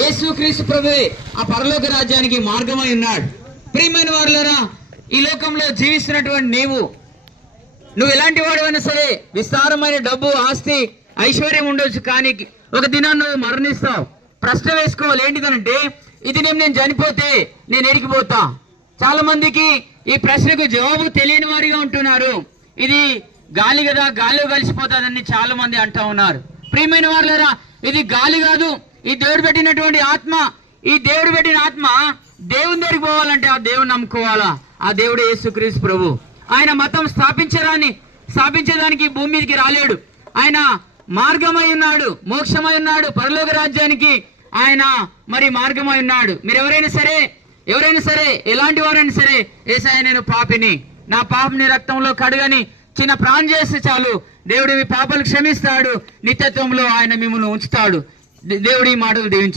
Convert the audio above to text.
యేసుక్రీస్తు ప్రభువే ఆ పరలోక రాజ్యానికి మార్గమై ఉన్నాడు. ప్రియమైన వారులారా, ఈ లోకంలో జీవిస్తున్నటువంటి నువ్వు ఎలాంటి వాడివైనా సరే, విస్తారమైన డబ్బు, ఆస్తి, ఐశ్వర్యం ఉండొచ్చు, కానీ ఒక దినాన్ని నువ్వు మరణిస్తావు. ప్రశ్న వేసుకోవాలి, ఏంటిదనంటే ఇది నేను చనిపోతే నేను ఎరిగిపోతా. చాలా మందికి ఈ ప్రశ్నకు జవాబు తెలియని వారిగా ఉంటున్నారు. ఇది గాలి కదా, గాలిలో కలిసిపోతుందని చాలా మంది అంటూ ఉన్నారు. ప్రియమైన వారులారా, ఇది గాలి కాదు, ఈ దేవుడు పెట్టినటువంటి ఆత్మ. ఈ దేవుడు పెట్టిన ఆత్మ దేవుని దగ్గరికి పోవాలంటే ఆ దేవుని నమ్ముకోవాలా. ఆ దేవుడు యేసుక్రీస్తు ప్రభు. ఆయన మతం స్థాపించేదానికి భూమి మీదకి రాలేడు. ఆయన మార్గమై ఉన్నాడు, మోక్షమై ఉన్నాడు, పరలోక రాజ్యానికి ఆయన మరి మార్గమై ఉన్నాడు. మీరు ఎవరైనా సరే ఎలాంటి వారైనా సరే, యేసయ్య నేను పాపిని, నా పాపని రక్తంలో కడుగని చిన్న ప్రాణం చేస్తే చాలు, దేవుడు మీ పాపాలు క్షమిస్తాడు, నిత్యత్వంలో ఆయన మిమ్మల్ని ఉంచుతాడు. దేవుడి మాటలు దీవించు.